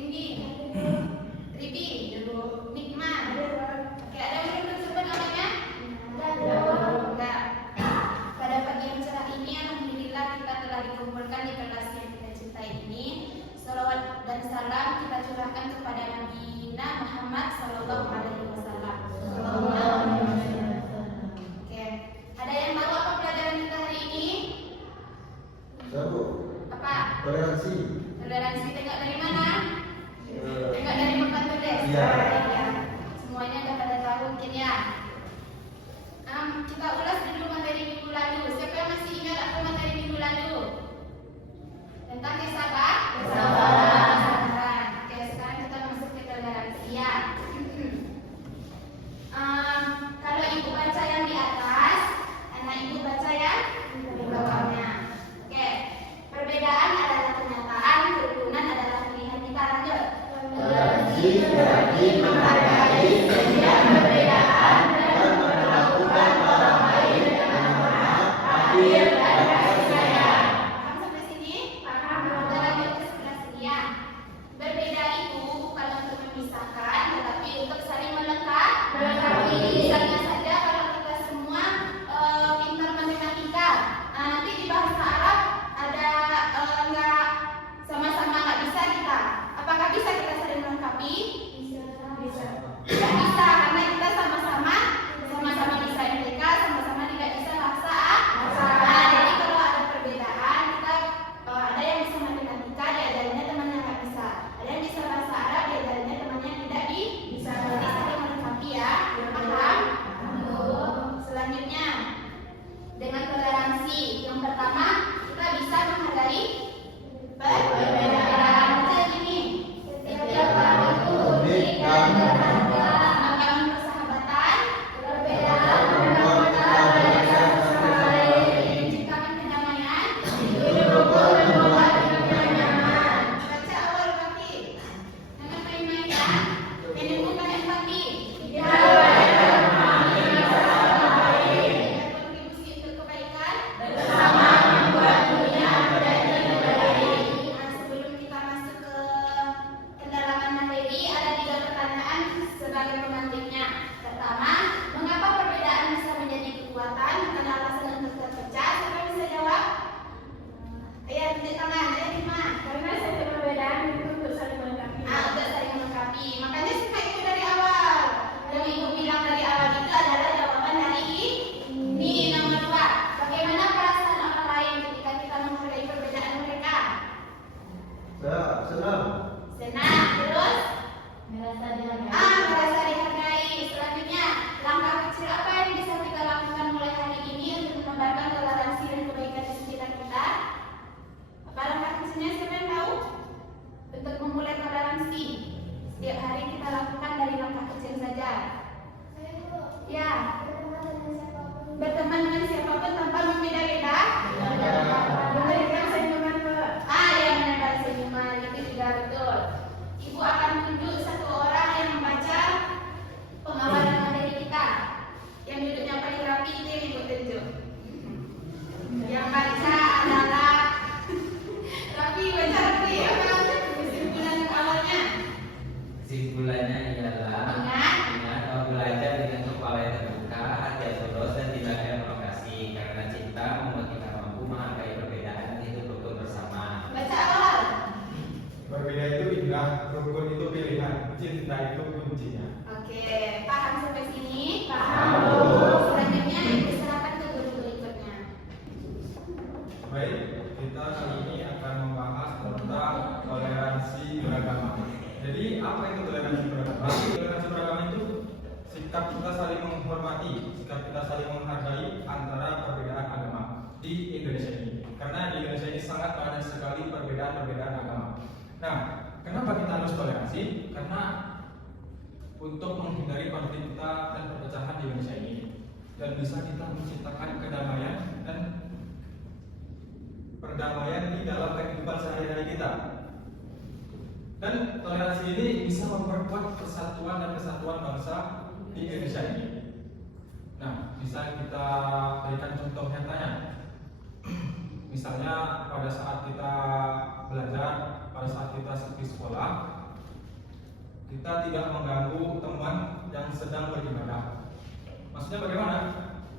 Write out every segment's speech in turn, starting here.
Tinggi, Ribi, Nikma. Oke, ada yang belum disebut namanya? Enggak. Pada pagi yang cerah ini, alhamdulillah kita telah dikumpulkan di kelas yang kita cintai ini. Salawat dan salam kita curahkan kepada Nabi Muhammad Sallallahu Alaihi Wasallam. Oke, ada yang tahu apa pelajaran kita hari ini? Tahu. Apa? Toleransi. Toleransi. Tengok dari mana? Tengok dari papan tulis. Iya. Ya. Semuanya udah pada tahu mungkin ya. Kita ulas dulu materi minggu lalu. Siapa yang masih ingat apa materi minggu lalu? Tentang kesabaran. Kesabaran. Oke, sekarang kita masuk ke toleransi ya. Kalau ibu baca yang di atas, anak ibu baca yang di bawahnya. Oke, perbedaan adalah kenyataan, kerukunan adalah pilihan kita. Lanjut. Toleransi berarti menghargai setiap perbedaan dan memperlakukan orang lain dengan hormat, adil, dan kasih sayang. Paham sampai sini? Paham. Kita lanjut ke sebelah sini ya. Berbeda itu bukan untuk memisahkan, tetapi untuk saling melengkapi. Misalnya saja kalau kita semua pintar matematika, nanti di bahasa Arab ada nggak sama-sama nggak bisa kita. Apakah bisa kita saling melengkapi? Bisa. Tidak bisa karena kita sama-sama bisa MTK, sama-sama tidak bisa bahasa Arab. Jadi kalau ada perbedaan, kita ada yang bisa matematika, diajarinnya temannya nggak bisa. Ada yang bisa bahasa Arab, diajarinnya temannya tidak bisa. Jadi saling melengkapi ya. Paham? Selanjutnya dengan toleransi. Yang pertama, kita bisa menghargai perbedaan. Kita gini, setiap orang itu unik dan berharga. Membangun persahabatan, perbedaan membangun kita belajar sama lain, menciptakan kedamaian, hidup rukun membuat hidupnya nyaman. Baca awal Baki. Jangan main-main ya. Menumbuhkan empati. Berkontribusi untuk kebaikan bersama membuat dunia menjadi lebih baik. Sebelum kita masuk ke pendalaman materi, ada 3 pertanyaan sebagai pemantiknya. Pertama, mengapa perbedaan bisa menjadi kekuatan? Ada alasan untuk terpecah? Siapa yang bisa jawab? Ayo tunjuk tangan. Ayo Rima. Karena setiap perbedaan itu untuk saling melengkapi. Untuk saling melengkapi. Makanya suka itu dari awal. Yang ibu bilang dari awal itu adalah jawaban dari ini. Nomor 2. Bagaimana perasaan orang lain ketika kita menghargai perbedaan mereka? Senang. Senang. Terus? Merasa dihargai. Merasa dihargai. Selanjutnya, langkah kecil apa yang bisa kita lakukan mulai hari ini untuk menebarkan toleransi dan kebaikan di sekitar kita? Apa langkah kecilnya, siapa yang tahu? Untuk memulai toleransi, setiap hari kita lakukan dari langkah kecil saja. Ya, berteman dengan siapapun tanpa membeda-beda. Memberikan senyuman ke yang menebar senyuman, itu juga betul. Ibu akan tunjuk satu orang yang membaca pengawalan materi kita. Yang duduknya paling rapi itu yang ibu tunjuk. Yang baca adalah Rapi, baca Rapi. Apa kesimpulan awalnya? Kesimpulannya ialah ingat bahwa belajar dengan kepala yang terbuka, hati yang tulus dan tidak ada provokasi. Karena cinta membuat kita mampu menghargai perbedaan dan hidup rukun bersama. Baca awal. Berbeda itu indah, rukun itu pilihan, cinta itu kuncinya. Oke, paham sampai sini? Paham. Selanjutnya diserahkan ke guru berikutnya. Baik, kita kali ini akan membahas tentang toleransi beragama. Jadi apa itu toleransi beragama? Toleransi beragama itu sikap kita saling menghormati, sikap kita saling menghargai antara perbedaan agama di Indonesia ini. Karena di Indonesia ini sangat banyak sekali perbedaan-perbedaan agama. Nah, kenapa kita harus toleransi? Karena untuk menghindari konflik kita dan perpecahan di Indonesia ini, dan bisa kita menciptakan kedamaian dan perdamaian di dalam kehidupan sehari-hari kita. Dan toleransi ini bisa memperkuat persatuan dan kesatuan bangsa di Indonesia ini. Nah, bisa kita berikan contoh nyatanya. Misalnya pada saat kita belajar, pada saat kita di sekolah, Kita tidak mengganggu teman yang sedang beribadah. Maksudnya bagaimana?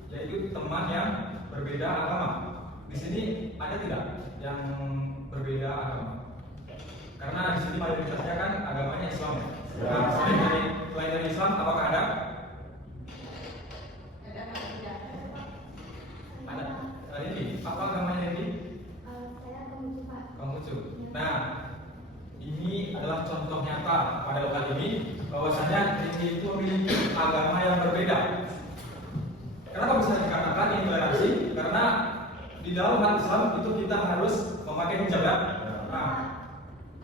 Yaitu teman yang berbeda agama. Di sini ada tidak yang berbeda agama? Karena di sini mayoritasnya kan agamanya Islam. Nah, selain dari Islam, apakah ada? Ada. Ini apa agamanya ini? Saya Konghucu Pak. Konghucu. Nah, ini adalah contoh nyata pada lokal ini bahwasanya ini itu memiliki agama yang berbeda. Kenapa bisa dikatakan intoleransi? Karena di dalam hal Islam itu kita harus memakai hijab ya. Nah,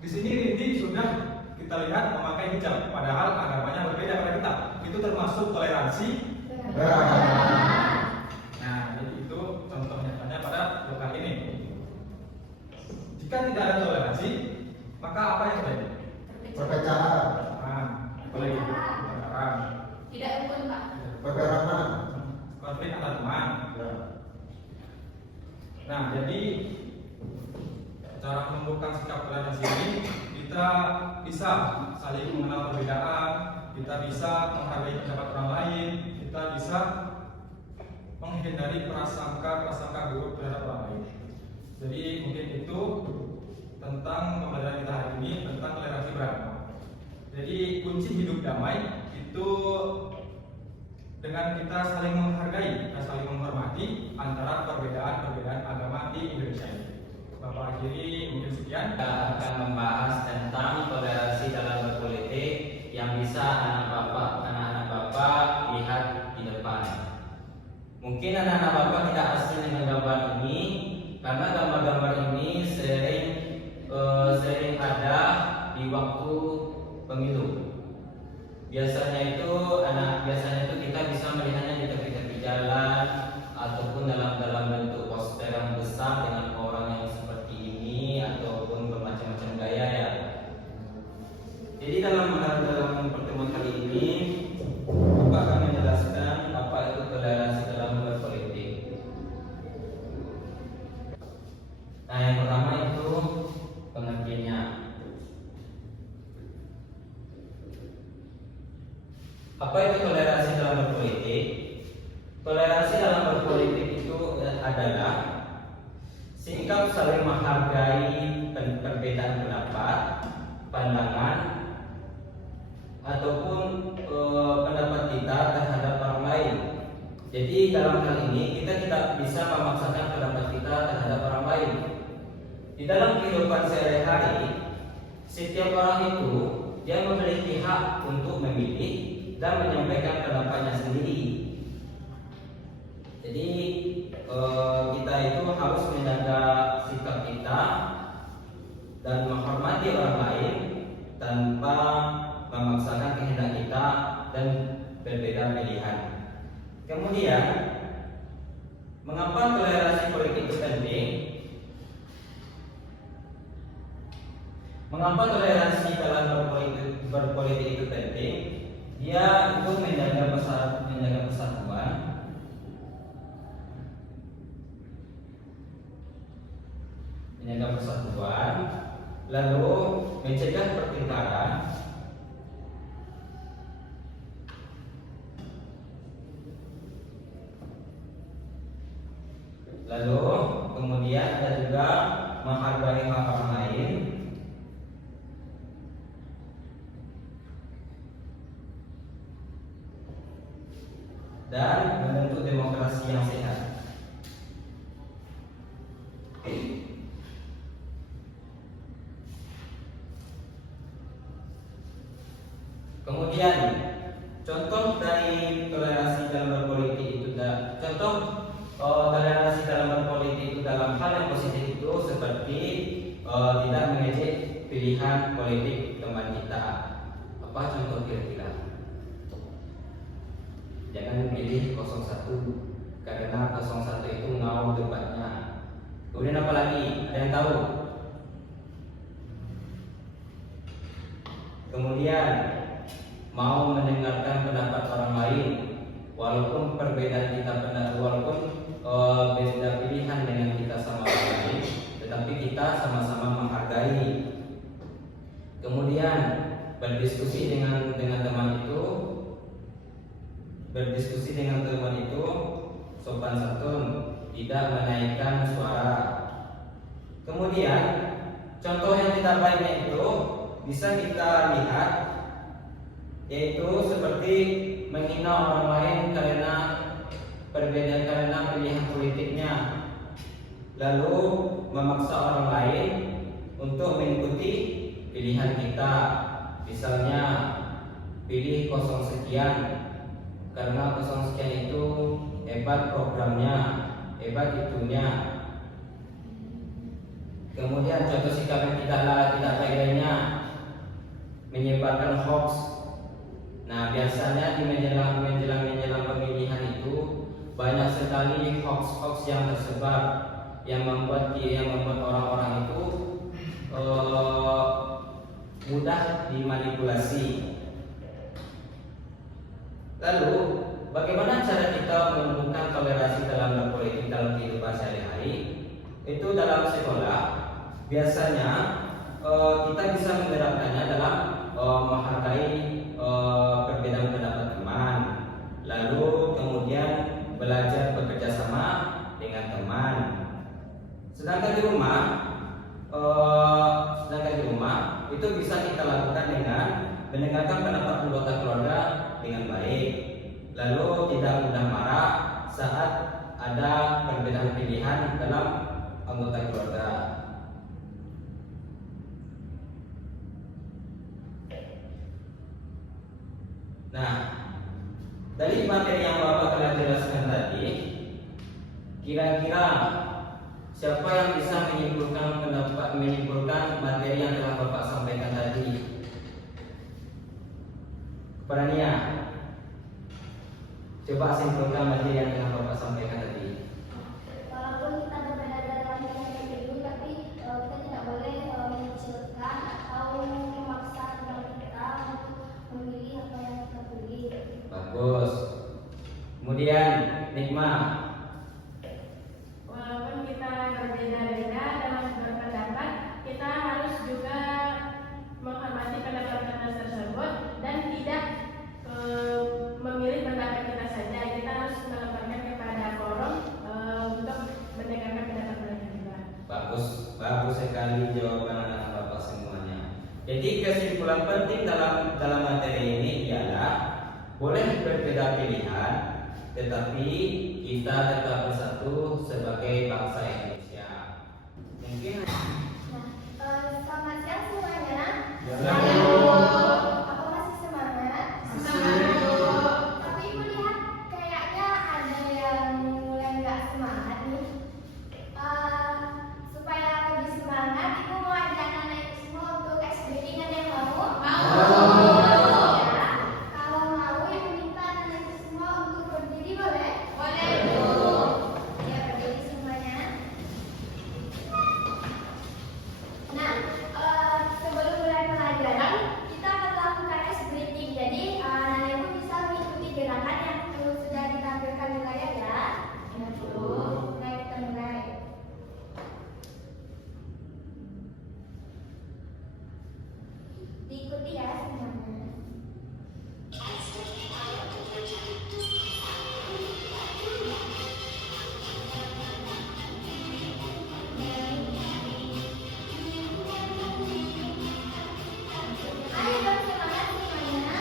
di sini Rindi sudah kita lihat memakai hijab, padahal agamanya berbeda pada kita. Itu termasuk toleransi. Nah, jadi itu contoh nyatanya pada lokal ini. Jika tidak ada toleransi, maka apa yang terjadi? Perpecahan, Apalagi perpecahan, Tidak rukun Pak. perdarahan. konflik antar teman. Nah, jadi cara menumbuhkan sikap toleransi ini kita bisa saling mengenal perbedaan, kita bisa menghargai pendapat orang lain, kita bisa menghindari prasangka buruk terhadap orang lain. Jadi mungkin itu tentang pembelajaran kita hari ini tentang toleransi beragama. Jadi kunci hidup damai itu dengan kita saling menghargai, kita saling menghormati antara perbedaan agama di Indonesia ini. Bapak akhiri mungkin sekian. Kita akan membahas tentang toleransi dalam berpolitik yang bisa anak-anak bapak lihat di depan. Mungkin anak-anak bapak tidak asing dengan gambar ini karena gambar-gambar ini sering ada di waktu pemilu. Biasanya itu kita bisa melihatnya di tepi-tepi jalan ataupun dalam bentuk poster yang besar dengan orang yang seperti ini ataupun bermacam-macam gaya ya. Jadi dalam pertemuan kali ini Bapak akan menjelaskan apa itu toleransi dalam berpolitik. Nah, yang pertama itu pengertiannya. Apa itu toleransi dalam berpolitik? Toleransi dalam berpolitik itu adalah sikap saling menghargai perbedaan pendapat, pandangan, ataupun pendapat kita terhadap orang lain. Jadi dalam hal ini kita tidak bisa memaksakan pendapat kita terhadap orang lain. Di dalam kehidupan sehari-hari, setiap orang itu dia memiliki hak untuk memilih dan menyampaikan pendapatnya sendiri. Jadi kita itu harus menjaga sikap kita dan menghormati orang lain tanpa memaksakan kehendak kita dan berbeda pilihan. Kemudian, mengapa toleransi politik itu penting? Mengapa toleransi dalam berpolitik itu penting? Dia itu menjaga persatuan, lalu mencegah pertengkaran, lalu kemudian ada juga menghargai hak orang lain, dan membentuk demokrasi yang sehat. Kemudian contoh dari toleransi dalam berpolitik itu toleransi dalam berpolitik itu dalam hal yang positif itu seperti tidak mengejek pilihan politik teman kita. Apa contoh kira-kira? Jangan memilih 01 karena 01 itu ngawur debatnya. Kemudian apa lagi? Ada yang tahu? Kemudian mau mendengarkan pendapat orang lain walaupun perbedaan kita beda pilihan dengan kita sama orang lain, tetapi kita sama-sama menghargai. Kemudian berdiskusi dengan teman itu sopan santun, tidak menaikkan suara. Kemudian contoh yang tidak baiknya itu bisa kita lihat, yaitu seperti menghina orang lain karena perbedaan karena pilihan politiknya, lalu memaksa orang lain untuk mengikuti pilihan kita. Misalnya pilih 0 sekian karena 0 sekian itu hebat programnya, hebat itunya. Kemudian contoh sikap yang tidak baik lainnya, menyebarkan hoax. Nah, biasanya di menjelang pemilihan itu banyak sekali hoax yang tersebar yang membuat orang-orang itu mudah dimanipulasi. Lalu, bagaimana cara kita menumbuhkan toleransi dalam berpolitik dalam kehidupan sehari-hari? Itu dalam sekolah biasanya kita bisa menerapkannya dalam menghargai perbedaan pendapat teman, lalu kemudian belajar bekerja sama dengan teman. Sedangkan di rumah itu bisa kita lakukan dengan mendengarkan pendapat anggota keluarga dengan baik, lalu tidak mudah marah saat ada perbedaan pilihan dalam anggota keluarga. Nah, dari materi yang Bapak telah jelaskan tadi, kira-kira siapa yang bisa menyimpulkan materi yang telah Bapak sampaikan tadi? Kepada Nia, coba simpulkan materi yang telah Bapak sampaikan tadi. Walaupun kita berbeda dalam pilihan itu, tapi kita tidak boleh mengecilkan atau memaksa teman kita untuk memilih apa yang kita pilih. Bagus. Kemudian Nikma, Walaupun kita berbeda-beda dalam berpendapat, kita harus juga menghormati pendapat tersebut dan tidak memilih pendapat kita saja. Kita harus melaporkan kepada forum untuk mendengarkan pendapat mereka juga. bagus sekali jawaban anak Bapak semuanya. Jadi kesimpulan penting dalam materi ini ialah boleh berbeda pilihan, tetapi kita tetap bersatu sebagai bangsa Indonesia. Mungkin Selamat siang semuanya. Ya. Apa masih semangat? Semangat. Tapi ibu lihat kayaknya ada yang mulai nggak semangat nih. Supaya lebih semangat, ibu mau ajak anak ibu semua untuk expediting, ada yang mau? Ya. Kalau mau, ibu minta anak ibu semua untuk berdiri, boleh? Boleh, Bu. Ya, berdiri semuanya. Nah, sebelum mulai pelajaran, kita akan melakukan ice breathing. Jadi, anak ibu bisa mengikuti gerakan yang sudah ditampilkan di layar ya. Ya, Bu. Nah, kita mulai. Diikuti ya semuanya. Ayo dong semangat semuanya.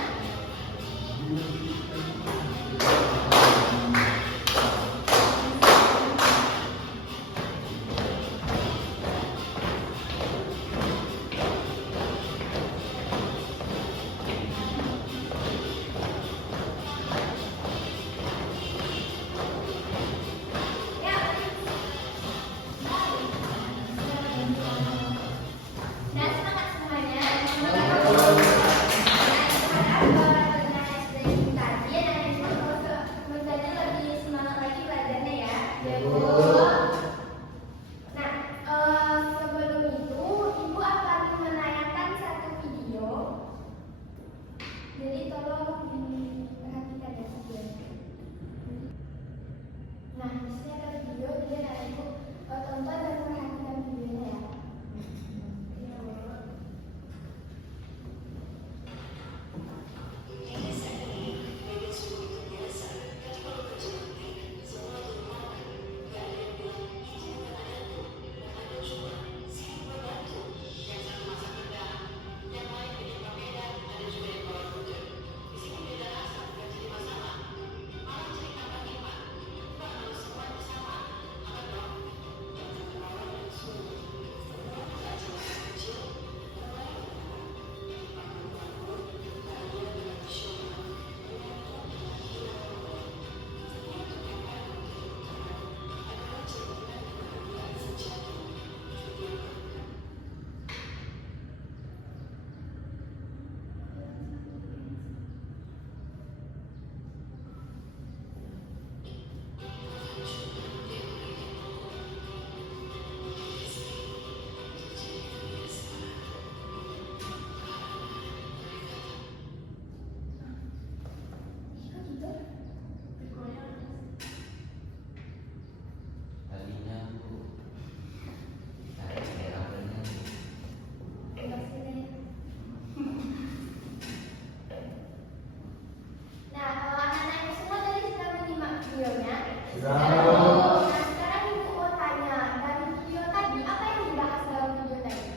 Nah, sekarang ibu mau tanya, dari video tadi apa yang dibahas dalam video tadi?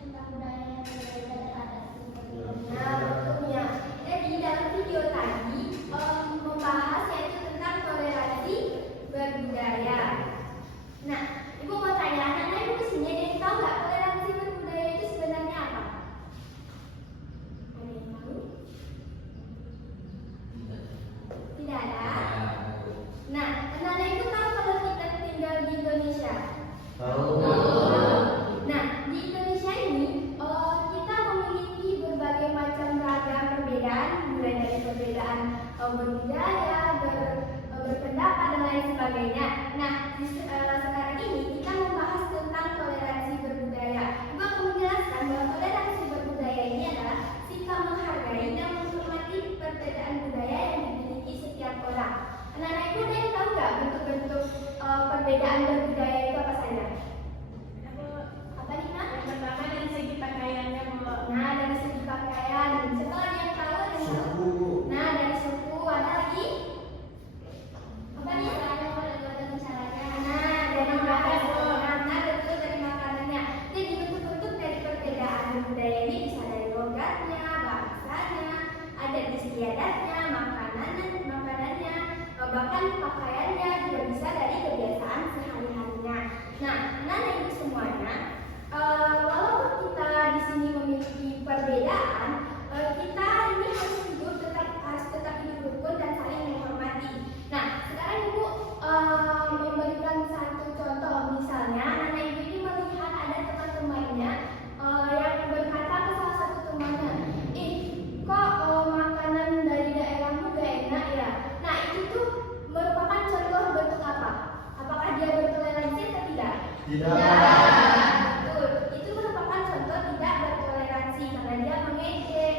Tentang budaya yang berbeda dan adat. Nah, bentuknya. Jadi dalam video tadi membahas yaitu tentang toleransi berbudaya. Nah, ibu mau tanya, anak-anak ibu kesini ada yang tahu nggak toleransi berbudaya itu sebenarnya apa? Ada yang tahu? Tidak ada. Nah, anak-anak ibu tahu kalau kita tinggal di Indonesia? Nah, di Indonesia ini kita memiliki berbagai macam ragam perbedaan, mulai dari perbedaan berbudaya, berpendapat dan lain sebagainya. Nah, sekarang ini kita membahas tentang toleransi berbudaya. Ibu akan menjelaskan bahwa toleransi berbudaya ini adalah sikap menghargai dan menghormati perbedaan budaya yang dimiliki setiap orang. Anak-anak ibu ada yang tahu nggak bentuk-bentuk perbedaan berbudaya itu apa saja? Apa nih, Nak? Yang pertama dari segi pakaiannya, Bu. Nah, dari segi pakaian, siapa lagi yang tahu? Ada yang tahu? Suku. Nah, dari suku, ada lagi? Apa nih? Nah, dari makanan. Nah, betul, dari makanannya. Jadi bentuk-bentuk dari perbedaan budaya ini bisa dari logatnya, bahasanya, adat istiadatnya, makanannya, bahkan pakaiannya juga bisa dari kebiasaan sehari-harinya. Nah, ibu semuanya, walaupun kita di sini memiliki perbedaan, kita ini harus tetap hidup rukun dan saling menghormati. Nah, sekarang ibu memberikan satu contoh, misalnya anak ibu ini melihat ada teman-temannya yang berkata ke salah satu temannya, kok makanan dari daerahmu gak enak ya? Nah, itu tuh merupakan contoh bentuk apa? Apakah dia bertoleransi atau tidak? Tidak. Betul. Itu merupakan contoh tidak bertoleransi karena dia mengejek,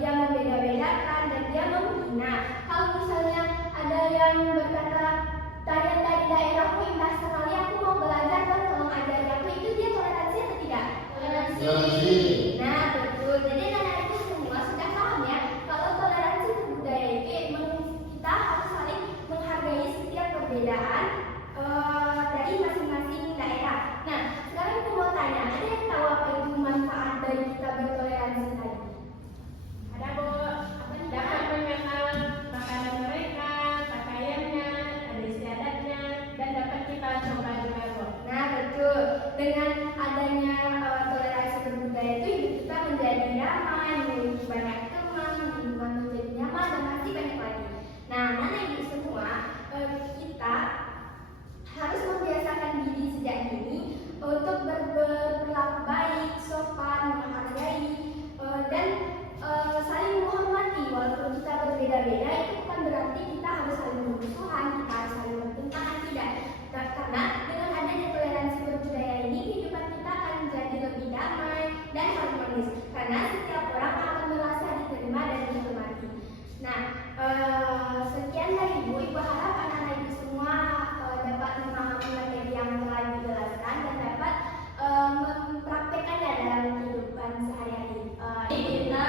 dia membeda-bedakan dan dia menghina. Kalau misalnya ada yang berkata, tarian dari daerahku indah sekali, aku mau belajar dan tolong ajari aku, itu dia toleransi atau tidak? Toleransi. Nah, betul. Jadi anak ibu semua sudah paham ya, kalau toleransi berbudaya itu kita harus saling menghargai setiap perbedaan dari masing-masing daerah. Nah, sekarang ibu mau tanya, ada yang tahu apa itu manfaat dari kita bertoleransi tadi? Ada, Bu. Dapat mengenal makanan mereka, pakaiannya, ada istiadatnya, dan dapat kita coba juga, Bu. Nah, betul. Dengan adanya toleransi berbudaya itu hidup kita menjadi damai, memiliki banyak teman, lingkungan menjadi nyaman dan masih banyak lagi. Nah, ibu semua, kita harus membiasakan diri sejak dini untuk berperilaku baik, sopan, menghargai, dan saling menghormati. Walaupun kita berbeda-beda, itu bukan berarti kita harus saling bermusuhan, kita harus saling bertentangan, tidak. Karena dengan adanya toleransi berbudaya ini, kehidupan kita akan menjadi lebih damai dan harmonis. Karena setiap orang akan merasa diterima dan dihormati. Nah, sekian dari ibu harap anak-anak ibu semua dapat memahami materi yang telah dijelaskan dan dapat mempraktekannya dalam kehidupan sehari-hari. Kita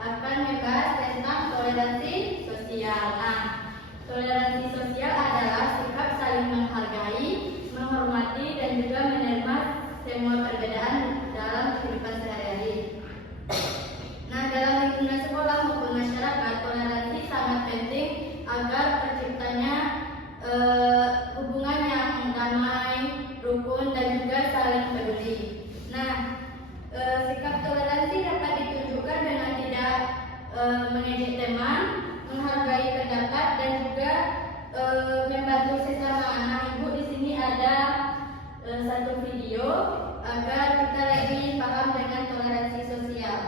akan membahas tentang toleransi sosial. Nah, toleransi sosial adalah sikap saling menghargai, menghormati, dan juga menerima semua perbedaan dalam kehidupan sehari-hari. Nah, dalam lingkungan sekolah maupun masyarakat, toleransi sangat penting agar terciptanya hubungan yang damai, rukun, dan juga saling peduli. Nah, sikap toleransi dapat ditunjukkan dengan tidak mengejek teman, menghargai pendapat, dan juga membantu sesama. Nah, ibu di sini ada satu video agar kita lebih paham dengan toleransi sosial.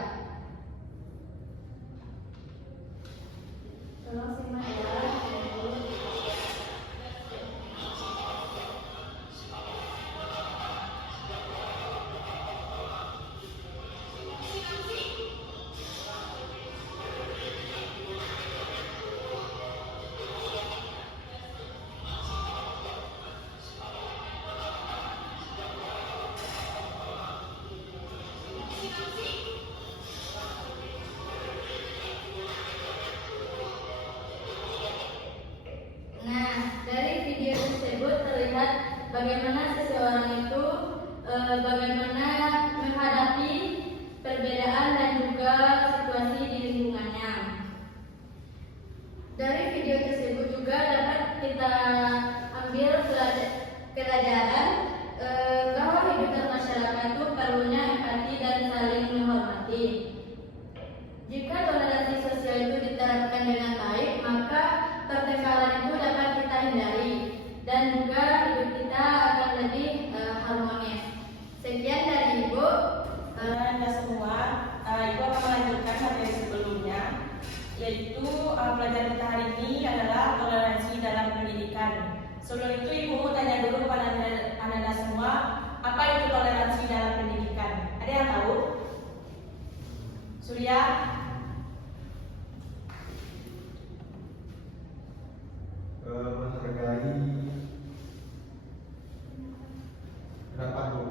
Tolong simak ya. Jika toleransi sosial itu diterapkan dengan baik, maka pertengkaran itu dapat kita hindari dan juga hidup kita akan lebih harmonis. Sekian dari Ibu. Anda semua, Ibu akan melanjutkan materi sebelumnya, yaitu pelajaran kita hari ini adalah toleransi dalam pendidikan. Sebelum itu Ibu mau tanya dulu kepada Anda semua, apa itu toleransi dalam pendidikan? Ada yang tahu? Surya? Menghargai pendapat Bu.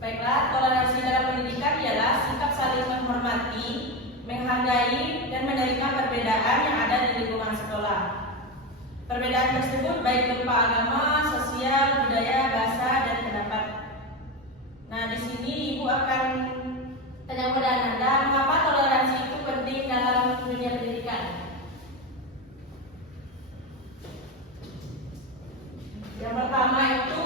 Baiklah, toleransi dalam pendidikan ialah sikap saling menghormati, menghargai, dan menerima perbedaan yang ada di lingkungan sekolah. Perbedaan tersebut baik berupa agama, sosial, budaya, bahasa, dan pendapat. Nah, di sini Ibu akan tanya kepada Anda, mengapa toleransi itu penting dalam dunia pendidikan? Yang pertama itu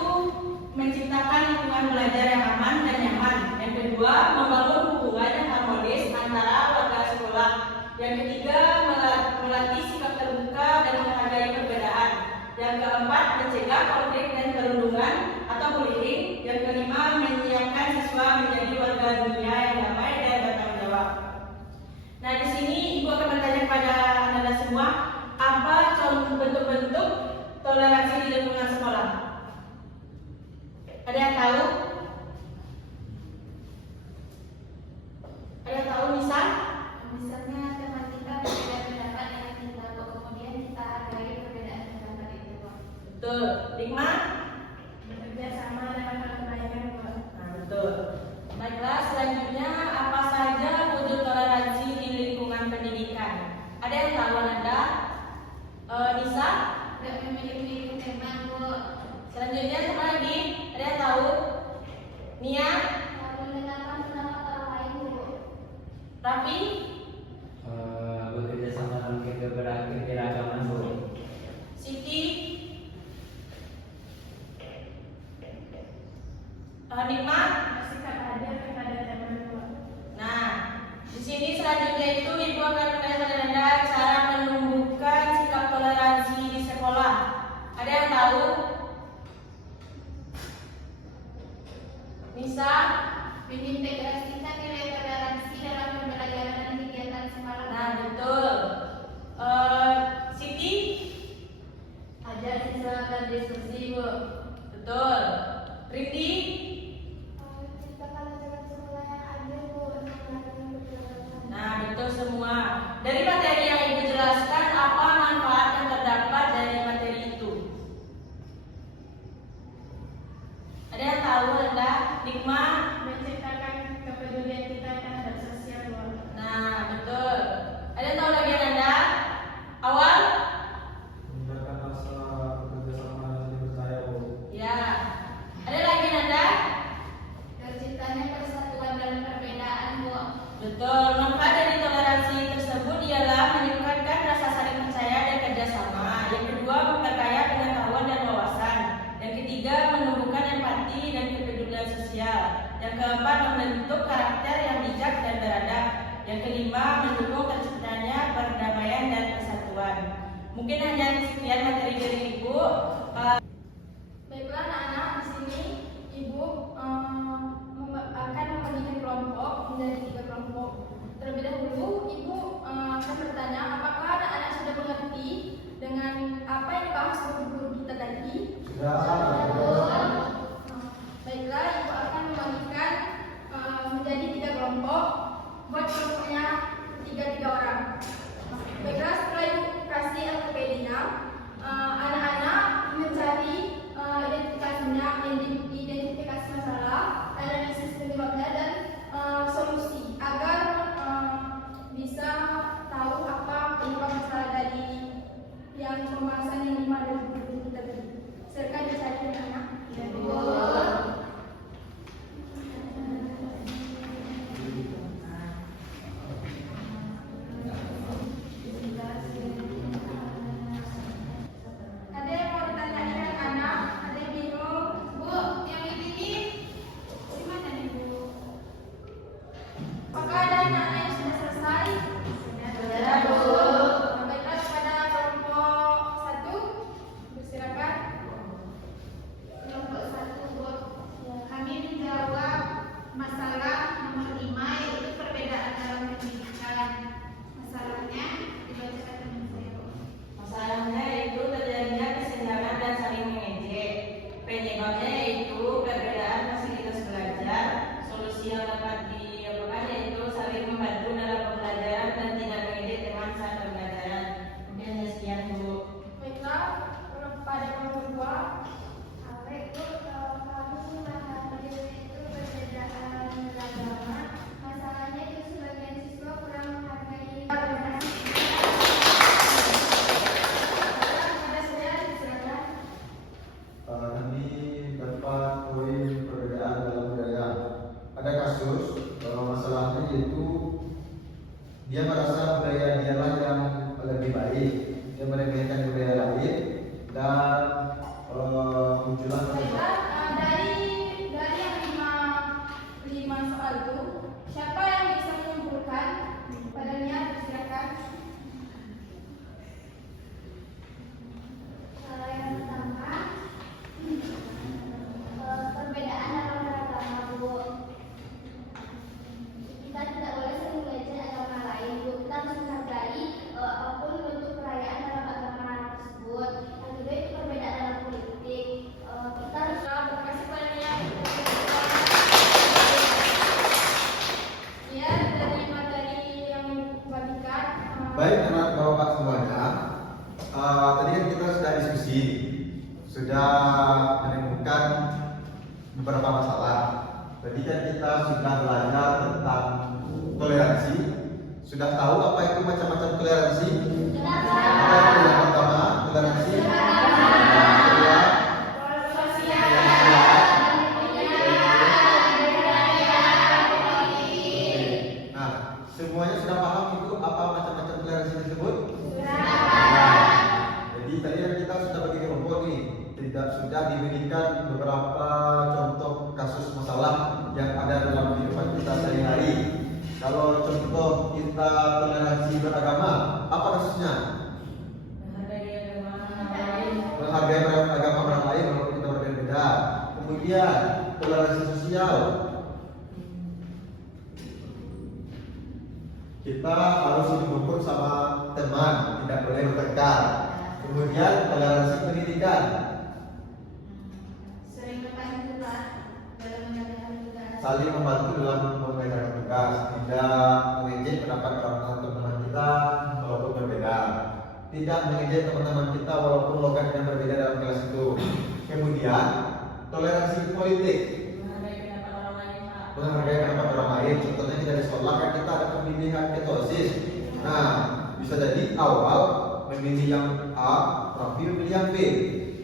menciptakan lingkungan belajar yang aman dan nyaman. Yang kedua, membangun hubungan yang harmonis antara warga sekolah. Yang ketiga, melatih sikap terbuka dan menghargai perbedaan. Yang keempat, mencegah konflik dan perundungan atau bullying. Yang kelima, menyiapkan siswa menjadi warga dunia yang damai dan bertanggung jawab. Nah, di sini Ibu akan bertanya kepada Anda semua, apa contoh bentuk-bentuk toleransi di lingkungan sekolah? Ada yang tahu? Ada yang tahu misal? Misalnya teman kita berbeda pendapat dengan kita, kemudian kita hargai perbedaan pendapat itu. Betul. Rikma? Bekerja sama dalam hal kebaikan. Nah, betul. Baiklah, selanjutnya apa saja wujud toleransi di lingkungan pendidikan? Ada yang tahu Anda? Nisa? Tidak memiliki teman, Bu. Selanjutnya siapa lagi? Ada yang tahu? Nia? Mendengarkan pendapat orang lain, Bu. Raffi? Bekerja sama dalam keberagaman Bu. Siti? Nikmat? Sikap adil kepada teman Bu. Nah, di sini selanjutnya itu Ibu akan menanya kepada Anda cara menumbuhkan sikap toleransi di sekolah. Ada yang tahu? Nisa? Mengintegrasikan nilai toleransi dalam pembelajaran dan kegiatan sekolah. Nah, betul. Siti? Ajar siswa berdiskusi, Bu. Betul. Rindi? Menciptakan lingkungan sekolah yang adil, Bu, untuk melakukan kebijakan. Nah, betul semua. Dari materi yang Ibu jelaskan, apa manfaat yang terdapat dari materi itu? Ada yang tahu Anda? Nikma? Menciptakan kepedulian kita terhadap sosial Bu. Nah, betul. Ada yang tahu lagi Anda? Awal? Meningkatkan rasa bekerja sama dan saling percaya Bu. Ya. Ada lagi Anda? Terciptanya persatuan dalam perbedaan, Bu. Betul. Manfaat dari toleransi tersebut ialah meningkatkan rasa saling percaya dan kerjasama. Yang kedua, memperkaya pengetahuan dan wawasan. Yang ketiga, menumbuhkan empati dan kepedulian sosial. Yang keempat, membentuk karakter yang bijak dan beradab. Yang kelima, mendukung terciptanya perdamaian dan persatuan. Mungkin hanya sekian materi dari Ibu. Baiklah anak-anak, di sini Ibu akan membagikan kelompok menjadi 3 kelompok. Terlebih dahulu Ibu akan bertanya apakah anak-anak sudah mengerti dengan apa yang dibahas guru-guru kita tadi. Baiklah, Ibu akan membagikan menjadi 3 kelompok. Buat kelompoknya 3 orang. Baiklah, setelah Ibu kasih LPD-nya, anak-anak dia merasa budaya dialah yang lebih baik, dia meremehkan budaya lain, dan muncullah Baiklah, dari yang lima soal itu, siapa yang bisa menyimpulkan padanya? Silakan. Yang pertama, perbedaan dalam beragama, Bu. Kita tidak boleh saling belajar agama lain, Bu. Kita harus menghargai apapun bentuk perayaan dalam agama tersebut. Yang kedua itu perbedaan dalam politik. Kita harus Terima kasih banyak. Ya, dari materi yang bagikan. baik anak bapak semuanya. Tadi kan kita sudah diskusi, sudah menemukan beberapa masalah. Tadi kan kita sudah belajar tentang toleransi, sudah tahu apa itu macam-macam toleransi. Apa itu yang pertama toleransi? Kedua, nah, semuanya sudah paham itu apa macam-macam toleransi tersebut? Jadi tadi kan kita sudah bagi kelompok nih, sudah diberikan beberapa contoh kasus masalah yang ada dalam kehidupan kita sehari-hari. Kalau contoh kita toleransi beragama, apa kasusnya? Menghargai agama orang lain walaupun kita berbeda. Kemudian toleransi sosial, kita harus hidup rukun sama teman, tidak boleh bertengkar. Kemudian toleransi pendidikan, Sering bertanya pula dalam menjalankan tugas. saling membantu dalam mengerjakan tugas, tidak mengejek pendapat orang teman kita walaupun berbeda, tidak mengejek teman-teman kita walaupun logatnya berbeda dalam kelas itu. Kemudian toleransi politik, menghargai pendapat orang lain. Contohnya kita di sekolah kan kita ada pemilihan ketosis. Nah, bisa jadi awal memilih yang A, Raffi memilih yang B.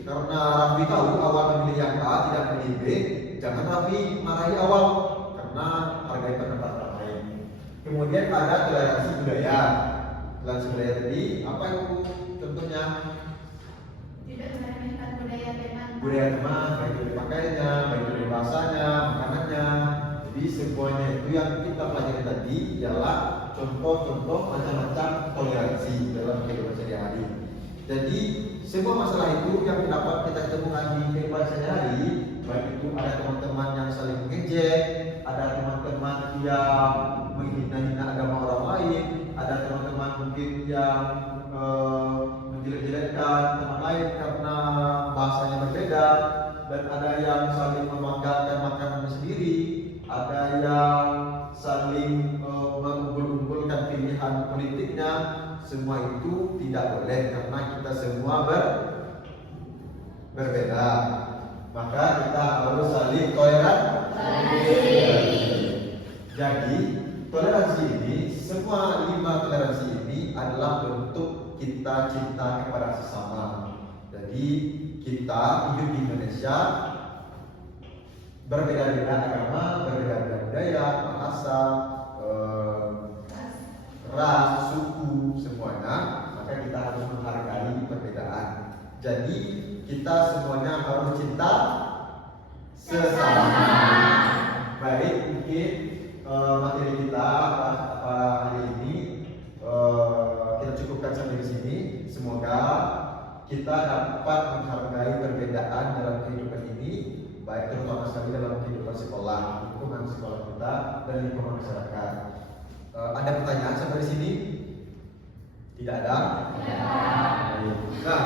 Karena Raffi tahu awal memilih yang A, tidak memilih B, jangan Raffi marahi awal karena hargai pendapat orang lain. Kemudian ada toleransi budaya. Toleransi budaya tadi apa itu contohnya? Tidak meremehkan budaya teman. Budaya teman, baik dari pakaiannya, baik dari bahasanya, makanannya. Jadi semuanya itu yang kita pelajari tadi ialah contoh-contoh macam-macam toleransi dalam kehidupan sehari-hari. Jadi semua masalah itu yang dapat kita temukan di kehidupan sehari-hari, baik itu ada teman-teman yang saling mengejek, ada teman-teman yang menghina-hina agama orang lain, ada teman-teman mungkin yang menjelek-jelekkan teman lain karena bahasanya berbeda, dan ada yang saling membanggakan makanannya sendiri, ada yang saling mengunggul-unggulkan pilihan politiknya. Semua itu tidak boleh karena kita semua berbeda. Maka kita harus saling toleransi. Jadi toleransi ini, semua 5 toleransi ini adalah bentuk kita cinta kepada sesama. Jadi kita hidup di Indonesia, berbeda-beda agama, berbeda-beda budaya, bahasa, ras, suku, semuanya, maka kita harus menghargai perbedaan. Jadi kita semuanya harus cinta sesama. Baik, mungkin materi kita hari ini kita cukupkan sampai di sini. Semoga kita dapat menghargai perbedaan dalam kehidupan ini, baik terutama sekali dalam kehidupan sekolah, lingkungan sekolah kita dan lingkungan masyarakat. Ada pertanyaan sampai di sini? Tidak ada? Nah,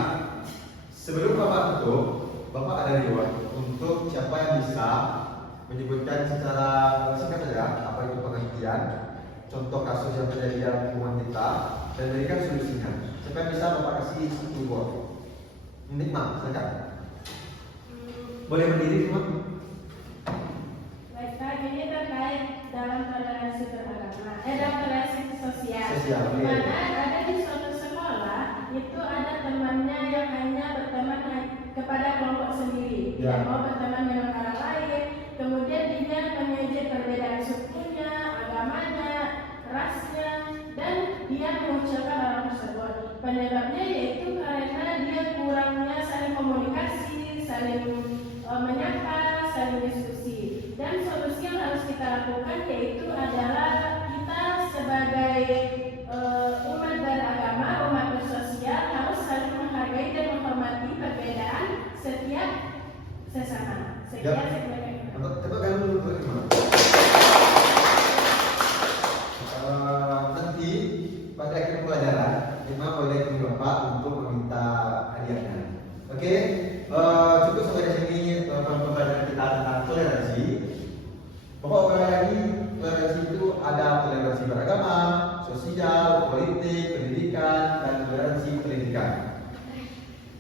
sebelum Bapak tutup, Bapak ada riwayat untuk siapa yang bisa menyebutkan secara singkat saja apa itu pengertian, contoh kasus yang terjadi dalam lingkungan kita, dan berikan solusinya. Siapa yang bisa Bapak kasih 10 buah? Nikmat, silakan. Boleh berdiri semua? Baiklah, ini terkait dalam toleransi beragama, dalam toleransi sosial. Di mana ada di suatu sekolah itu ada temannya yang hanya berteman kepada kelompok sendiri, tidak mau berteman dengan orang lain. Kemudian dia mengejek perbedaan sukunya, agamanya, rasnya, dan dia mengucilkan orang tersebut. Penyebabnya yaitu karena dia kurangnya saling komunikasi, saling menyapa, saling diskusi. Dan solusi yang harus kita lakukan yaitu adalah kita sebagai umat beragama, umat bersosial harus saling menghargai dan menghormati perbedaan setiap sesama. Sekian sebenarnya. Tepuk tangan dulu buat gimana? Nanti pada akhir pelajaran, Imam boleh melompat untuk meminta hadiahnya. Oke, cukup sampai di sini pembelajaran kita tentang toleransi. Pokok toleransi itu ada toleransi beragama, sosial, politik, pendidikan, dan toleransi pendidikan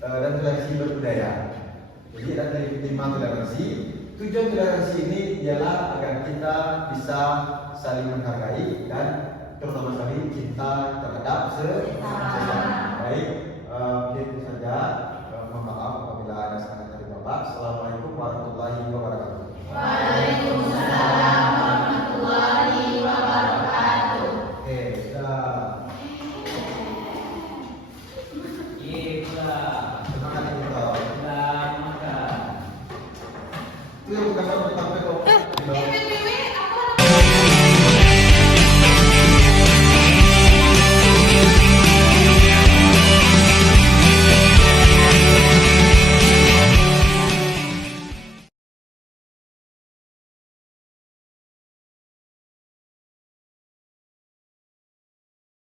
dan toleransi berbudaya. Jadi ada dari 5 toleransi. Tujuan toleransi ini ialah agar kita bisa saling menghargai dan terutama sekali cinta terhadap sesama. Baik, itu saja. Mohon maaf apabila ada salah dari Bapak. Assalamualaikum warahmatullahi wabarakatuh. Waalaikumsalam warahmatullahi wabarakatuh. Oke, sudah.